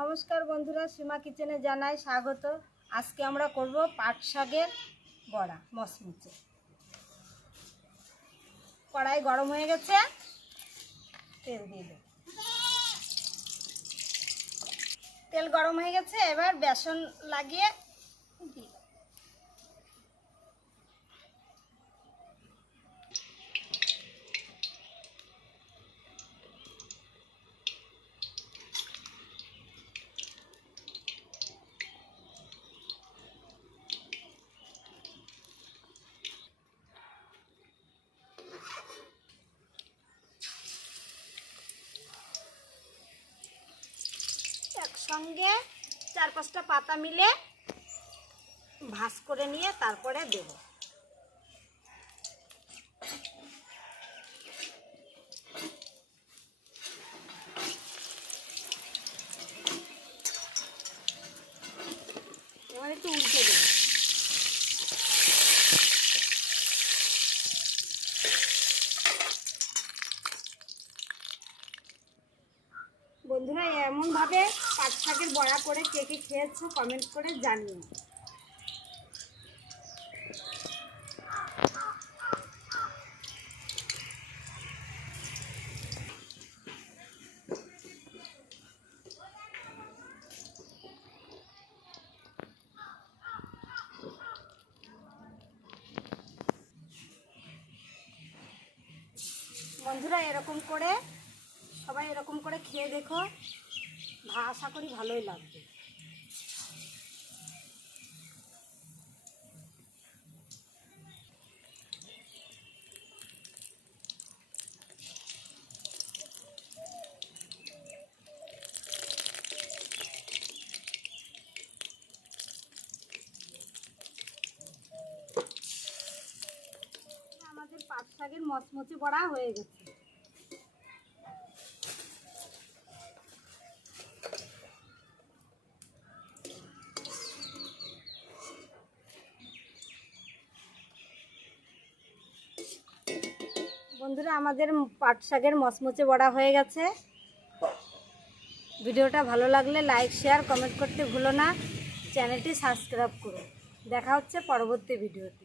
নমস্কার বন্ধুরা, সীমা কিচেনে জানাই স্বাগত। আজকে আমরা করব পাট শাকের বড়া মচমচে। কড়াই গরম হয়ে গেছে, তেল দিয়ে দেব। তেল গরম হয়ে গেছে, এবার বেসন লাগিয়ে দিই। একসঙ্গে 4-5টা পাতা মিলে ভাঁজ করে নিয়ে তারপরে দেব। এবার একটু উল্টে দেব। বন্ধুরা, এমনভাবে পাট শাকের বড়া করে কে কে খেয়েছো কমেন্ট করে জানিও। বন্ধুরা, এরকম করে সবাই এরকম করে খেয়ে দেখো, আশা করি ভালোই লাগবে। আমাদের পাট শাকের মচমচে বড়া হয়ে গেছে। বন্ধুরা, আমাদের পাট শাকের মচমচে বড়া হয়ে গেছে। ভিডিওটা ভালো লাগলে লাইক, শেয়ার, কমেন্ট করতে ভুলো না। চ্যানেলটি সাবস্ক্রাইব করো। দেখা হচ্ছে পরবর্তী ভিডিওতে।